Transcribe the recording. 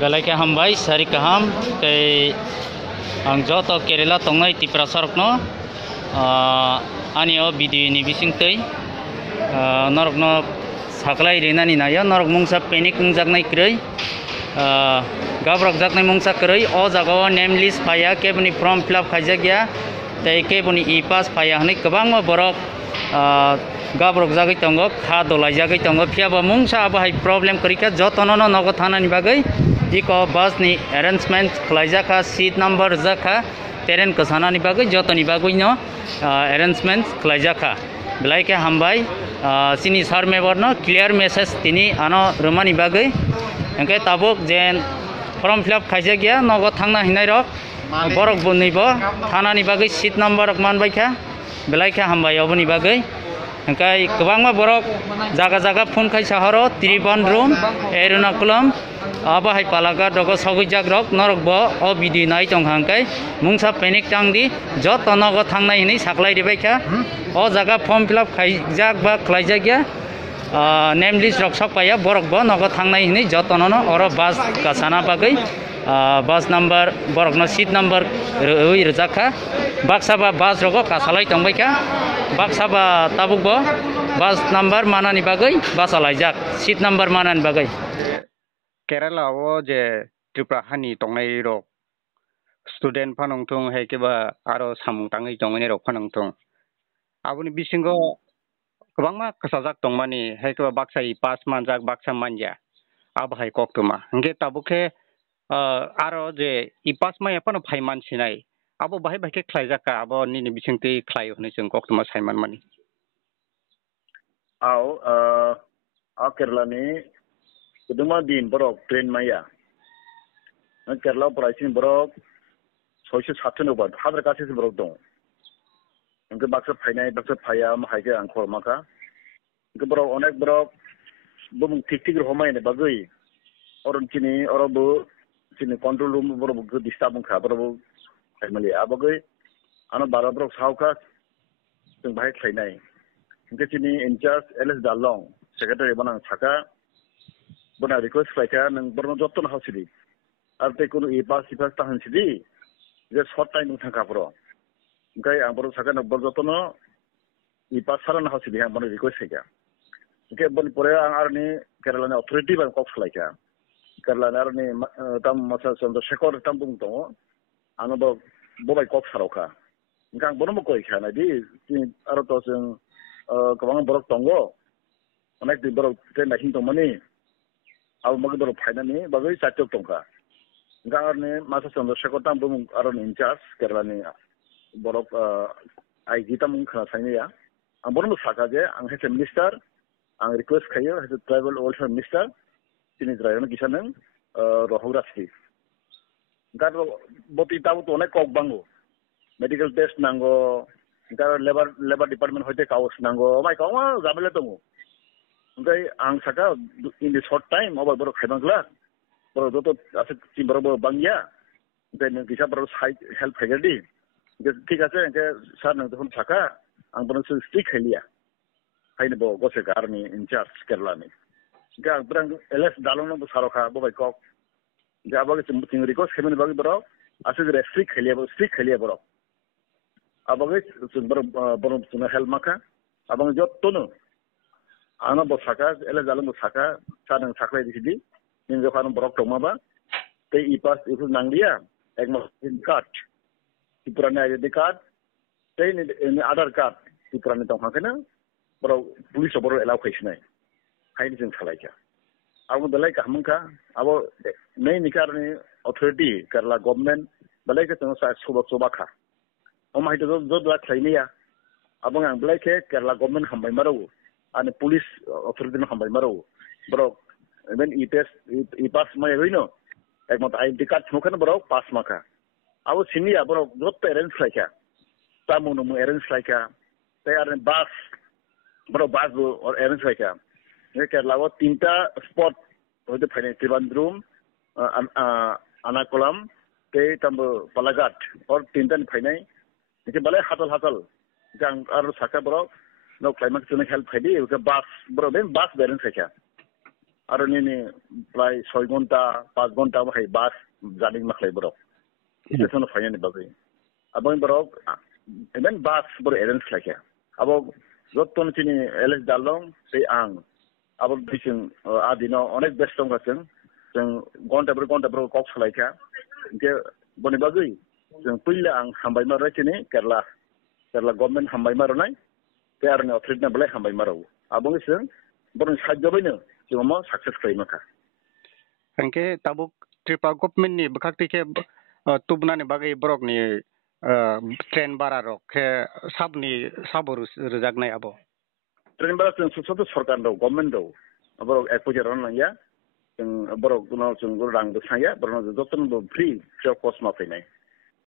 Belai hambai sari kaham tei ang joto Kerala tongai tipra sorokno anio video ni bising tei norokno saklai renani naya norok mungsa panic mungjaknai krei gabrok jaknai mungsa krei o jago name list phaya kebuni form fill up khaijakya tei kebuni e-pass phaya hne kwbangma borok gabrok jagoi tongo kha dolai jagoi tongo phiaba mungsa abahai problem korika jotono nogo thana ni bagai iko bus ni arrangement khlaijaka seat number jaka teren kasana ni bagai jotoni bagoi no arrangement khlaijaka belai ke hambai sini sar meborno clear message tini ano rumani bagai engke tabuk jen form fill up khaijakya nogo thangna hinai rok borok bonibo thana ni bagai seat number rok manbai kha belai ke hambai oboni bagai engkai kwbangma borok jaga jaga phone khai saharo tribon room Ernakulam abahai palagar dogo sogijak rok norok bo o bidi nai tongkhangkai mungsa panic tangdi joto nogo thangnai hini saklai rebaikha o jaga form fill up khaijak ba khlaijakya name list rok sokpaya borok bo nogo thangnai hini joto nono oro bus kasana bagai bus number borok no seat number oi rjakha baksaba bus rogo kasalai tongbaikha baksaba tabuk bo bus number manani bagai basalaijak seat number manani bagai Kerala wo je Tripura hani tongnai rok student phanongthung hai keba aro samung tangai tongmani rok phanongthung aboni bisingo kwbangma kasajak tongmani hai keba baksa I pass manjak baksa manja abahai koktuma hingke tabukhe aro je I pass maya pano phaiman sinai abo bahai bahai ke khlaijaka abo nini bisingti khlai honi jeng koktuma saiman mani Kerala ni kedua din borok train maya. Kerala pricing borok 607 obat. Hadar kasih borok dong. Engke baksa phainai baksa phaya mahai angkor maka. Engke borok onek borok bumung tik romai ne bagai. Oron chini orobu chini control room borok ke disturb kha borok family abagai ano bara borok sauka jeng bahai phainai. Engke chini in charge LS Dalong secretary banang thaka bana request laika nang borno jotton hausidi arte kono e-pass tahan sidi je short time thangka pro ngai ang borno saka nang borjotono e-pass saran hausidi ang borno request laika ngai bon pore ang arni Kerala ni authority ban kok laika Kerala arni tam masa sondo sekor tam bung tongo ano bo bobai kok saroka ngai borno mo koi khana di aro to sing kabang borok tongo onek di borok train nahin tongmani Abu magi borok phainani bagai chatok tongka ngar ne masa Chandrasekhar tam bung aron in charge Kerala ni borok ai gita mung khana saini ya ang borno saka je ang hese minister ang request khayo hese travel welfare minister tini drayon kisanang rohograsi ngar boti tabu to onek kok bango medical test nango ngar labor department hoite kaos nango mai kawa jamele tongo ngai ang saka in the short time obar borok khaibangla borok joto ase timboro bangya ngai nang kisa borok help khaigadi ঠিক আছে একে স্যার নং তখন থাকা আং বরং স্ট্রিক খাইলিয়া খাইনে বো গছে কারনি ইনচার্জ কেরালানি গা ব্রাং এলএস দালনো সারখা ববাই কক যাবাগে চিং রিকোয়েস্ট খেমেন বাগে বড় আসে যে স্ট্রিক খাইলিয়া বড় আবাগে বড় হেল্প মাখা আবাং যতনো আনা বসাকা এলে জালন বসাকা সাদং সাকলাই দিছিদি নিন যখন বরক টমাবা তে ই-পাস ইফু নাংলিয়া একমাস card Tripura ID card ini Aadhaar card Tripura ni tong hakena boro police boro allow khaisnai haini jeng khalaika abo belai ka hamka abo nei nikar ni authority Kerala government belai ka tong sa soba kha omai to do khainiya abo ang belai ke Kerala government hambai maro ani police authority hambai maro boro even e-pass mai hoino ekmat ID card thokana boro pass maka Awo sini ya bro joto arrange laika tamu nomu arrange laika te arne bus or arrange laika ne Kerala wo tinta spot hoite phaine Trivandrum Ernakulam te tambo Palagat or tinta phaine ke balai hatal jang aro saka bro no climax tune help phaidi ke bus bro ben bus arrange laika आरो निनि प्राय 6 घन्टा 5 घन्टा बाहाय बास जादों माखलाय बरक स्टेशन फायनायनि बागै आबो बरक इभेन बास बर एरेन्ज खालायखे आबो जत्तन तिनि एलएस दालं बे आं आबो बिसिं आदिनो अनेक बेस्ट दंगासिनो जों घन्टाब्रै कक खालायखे इनके बनि बागै जों पहिले आं हामबाय मारनाय तिनि केरला गभर्नमेन्ट हामबाय मारनाय बे आरनि अथरिटी नालाय हामबाय माराव आबो जों बर साइडजों जों मा सक्सेस खालामखा इनके ताबुक त्रिपुरा गभर्नमेन्ट नि बखाक्तिके तुबनानि बागै बरकनि ट्रेन बारा रक के साबर रोजागनाय आबो ट्रेन बारा जों सुसत सरकार दं गभर्नमेन्ट दं बरक एक फैसा लांया जों बरक उनाव जों रां साया बरक जतन फ्री कस्ट मा फैनाय